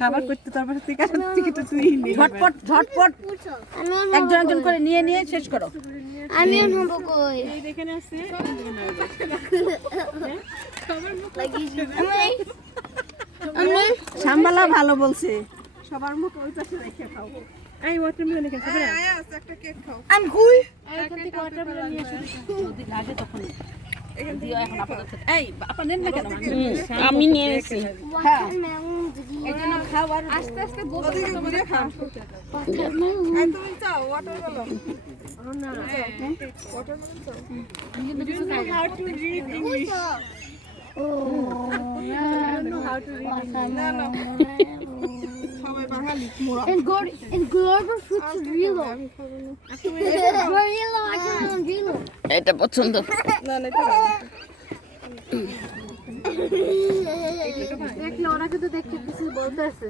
খাবার করতে তারপর টিকিটটা তুই নে ঝটপট ঝটপট একজন একজন করে নিয়ে নিয়ে শেষ করো। আমি নেব কই এই এখানে আছে আমি সাম্বালা ভালো বলছে। সবার মুখ ওই পাশে রেখে খাও। এই ওয়াটারমেলন এখানে খাবে না? আছে একটা কেক খাও। আমি কই এখান থেকে ওয়াটারমেলন নিয়ে আসো। যদি লাগে তখন দিও এখন আপাতত। এই আপা নেন না কেন? আমি নিয়ে এসেছি। হ্যাঁ এই জন্য খাও আর আস্তে আস্তে বসে তোমরা খাও। এই তুমি চাও ওয়াটারমেলন? না ওয়াটারমেলন চাও? You know how to read English. I don't know how to read English. না না সবাই বাঙালি মোরা and global fruits real real I can't real এটা পছন্দ। না না এটা দেখ না ওরা কিন্তু দেখতে কিছু বলতেছে